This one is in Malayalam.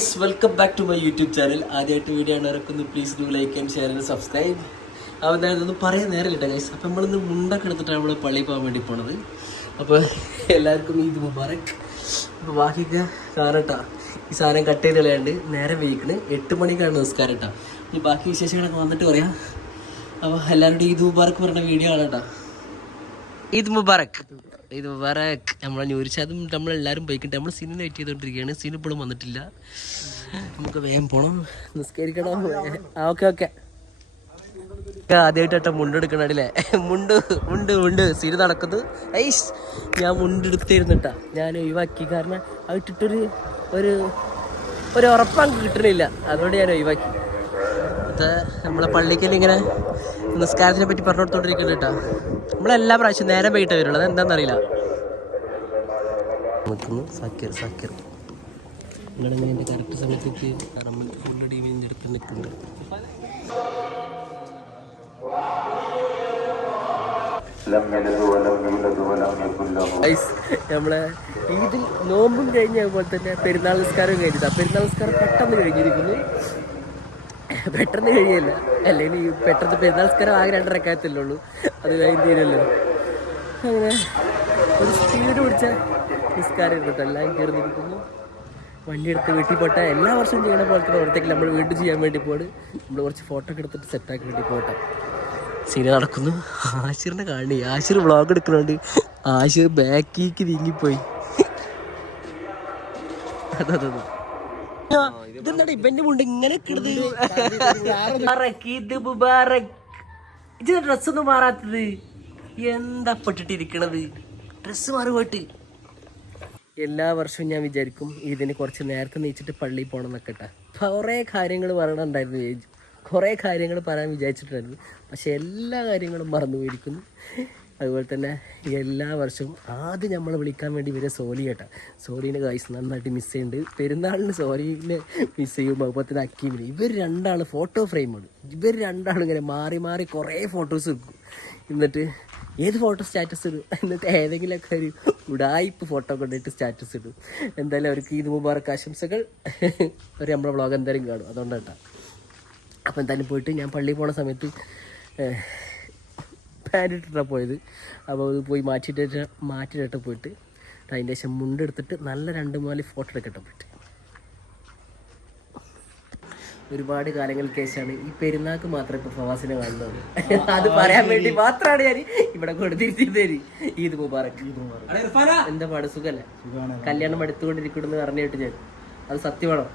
Guys welcome back to my YouTube channel. ആദ്യമായിട്ട് വീഡിയോ ആണ് ഇറക്കുന്നത്. Please do like and share and subscribe. അപ്പോൾ എന്തായാലും പറയാൻ നേരമില്ല ഗൈസ്. അപ്പോൾ നമ്മളിന്ന് മുണ്ടൊക്കെ എടുത്തിട്ടാണ് നമ്മൾ പള്ളിയിൽ പോകാൻ വേണ്ടി പോണത്. അപ്പോൾ എല്ലാവർക്കും ഈദ് മുബാറക്. അപ്പോൾ ബാക്കിയൊക്കെ കാണട്ടാ, ഈ സാധനം കട്ട് ചെയ്ത് കളയാണ്ട് നേരെ വൈകിക്കണ് 8 മണിക്കാണ് നിസ്കാരം കേട്ടോ. ഈ ബാക്കി വിശേഷങ്ങളൊക്കെ വന്നിട്ട് പറയാം. അപ്പോൾ എല്ലാവരുടെയും ഈദ് മുബാറക് പറഞ്ഞ വീഡിയോ ആണ് കേട്ടോ. ഈദ് മുബാറക്, ഈദ് മുബാറക്. നമ്മളെ ന്യൂരിച്ചാതും നമ്മളെല്ലാവരും പോയിക്കിട്ട് നമ്മൾ സീനിന് വെയിറ്റ് ചെയ്തുകൊണ്ടിരിക്കുകയാണ്. സീൻ ഇപ്പോഴും വന്നിട്ടില്ല. നമുക്ക് വേഗം പോകണം, നിസ്കരിക്കണം. ഓക്കെ ആദ്യമായിട്ടാ മുണ്ടെടുക്കണല്ലേ. മുണ്ട് സീന് നടക്കുന്നു. ഐസ് ഞാൻ മുണ്ടെടുത്തിരുന്നിട്ടാ ഞാൻ ഒഴിവാക്കി. കാരണം അത് ഇട്ടിട്ടൊരു ഒരു ഉറപ്പങ്ങ് കിട്ടണില്ല, അതുകൊണ്ട് ഞാൻ ഒഴിവാക്കി. അത് നമ്മളെ പള്ളിക്കൽ ഇങ്ങനെ നിസ്കാരത്തിനെ പറ്റി പറഞ്ഞു കൊടുത്തോണ്ടിരിക്കുന്നത് കേട്ടോ. നമ്മളെല്ലാ പ്രാവശ്യം നേരം വൈകിട്ട് വരുള്ളൂ, അതെന്താണെന്നറിയില്ല. നിൽക്കുന്നു സാക്കിർ നിങ്ങളിങ്ങനെ എൻ്റെ കറക്റ്റ് സമയത്തേക്ക് ഫുൾ ടീമിൻ്റെ അടുത്ത് നിൽക്കുന്നുണ്ട്. നമ്മളെ ഈദിൽ നോമ്പും കഴിഞ്ഞ അതുപോലെ തന്നെ പെരുന്നാൾ നിസ്കാരവും കഴിഞ്ഞിട്ടാ. പെരുന്നാൾ നിസ്കാരം പെട്ടെന്ന് കഴിഞ്ഞിരിക്കുന്നു. പെട്ടെന്ന് കഴിയല്ല, അല്ലെങ്കിൽ പെട്ടെന്ന് പെരുന്നാൾ നിസ്കാരം ആകെ 2 റക്അത്തല്ലേ ഉള്ളൂ, അത് കഴിഞ്ഞ് തീരല്ലോ. അങ്ങനെ ഒരു സ്പീഡ് പിടിച്ച നിസ്കാരം ഇരുന്നിട്ട് എല്ലാം കയറിയിരിക്കുന്നു. വണ്ടി എടുത്ത് വീട്ടിൽ പോട്ടെ. എല്ലാ വർഷവും ചെയ്യണ പോലത്തെ പ്രവർത്തിക്ക് നമ്മൾ വീണ്ടും ചെയ്യാൻ വേണ്ടി പോട്. നമ്മൾ കുറച്ച് ഫോട്ടോ ഒക്കെ എടുത്തിട്ട് സെറ്റാക്കി വേണ്ടി പോട്ടെ. സീന നടക്കുന്നു. ആശിറിനെ കാണി, ആശിർ വ്ളോഗ് എടുക്കുന്നുണ്ട്. ആശിർ ബാക്കിക്ക് നീങ്ങിപ്പോയി. ഇതെന്താ ഇവന്റെ മുണ്ട് ഇങ്ങനെ ഡ്രസ്സൊന്നും മാറാത്തത്? എന്താ പെട്ടിട്ടിരിക്കണത്? ഡ്രസ്സ് മാറി പോയിട്ട്. എല്ലാ വർഷവും ഞാൻ വിചാരിക്കും ഇതിന് കുറച്ച് നേരത്തെ നീച്ചിട്ട് പള്ളിയിൽ പോകണം എന്നൊക്കെ കേട്ടാ. കുറേ കാര്യങ്ങൾ പറയണുണ്ടായിരുന്നു, കുറേ കാര്യങ്ങൾ പറയാൻ വിചാരിച്ചിട്ടുണ്ടായിരുന്നു. പക്ഷെ എല്ലാ കാര്യങ്ങളും മറന്നു പോയിരിക്കുന്നു. അതുപോലെ തന്നെ എല്ലാ വർഷവും ആദ്യം നമ്മൾ വിളിക്കാൻ വേണ്ടി വരെ സോലി കേട്ടാ. സോലീനെ ഗൈസ് നന്നായിട്ട് മിസ് ചെയ്യുന്നുണ്ട്. പെരുന്നാളിന് സോലീനെ മിസ് ചെയ്യും, അതുപോലെ തന്നെ അക്കീമിന്. ഇവർ രണ്ടാളും ഫോട്ടോ ഫ്രെയിമാണ്. ഇവർ രണ്ടാളും ഇങ്ങനെ മാറി മാറി കുറേ ഫോട്ടോസ് എടുക്കും. എന്നിട്ട് ഏത് ഫോട്ടോ സ്റ്റാറ്റസ് ഇടും. എന്നിട്ട് ഏതെങ്കിലുമൊക്കെ ഒരു ഉടായിപ്പ് ഫോട്ടോ കൊണ്ടിട്ട് സ്റ്റാറ്റസ് ഇടും. എന്തായാലും അവർക്ക് ഈദ് മുബാറക് ആശംസകൾ. അവർ നമ്മളെ വ്ളോഗ് എന്തായാലും കാണും, അതുകൊണ്ടാണ് കേട്ടോ. അപ്പോൾ എന്തായാലും പോയിട്ട് ഞാൻ പള്ളിയിൽ പോണ സമയത്ത് പാൻറ് ഇട്ടിട്ടാണ് പോയത്. അപ്പോൾ അത് പോയി മാറ്റിയിട്ട് പോയിട്ട് അതിൻ്റെ ശേഷം മുണ്ടെടുത്തിട്ട് നല്ല 2-4 ഫോട്ടോ എടുക്കട്ടെ പോയിട്ട്. ഒരുപാട് കാലങ്ങൾക്ക് ശേഷമാണ് ഈ പെരുന്നാൾക്ക് മാത്രം ഇപ്പോൾ ഫവാസിനെ കാണുന്നത്. അത് പറയാൻ വേണ്ടി മാത്രമാണ് ഞാൻ ഇവിടെ കൊടുത്തിരുന്നത്. ഈദ് മുബാറക്. എന്താ പാട്, സുഖല്ലേ? കല്യാണം എടുത്തുകൊണ്ടിരിക്കണമെന്ന് പറഞ്ഞു കേട്ട് ഞാൻ. അത് സത്യമാണോ?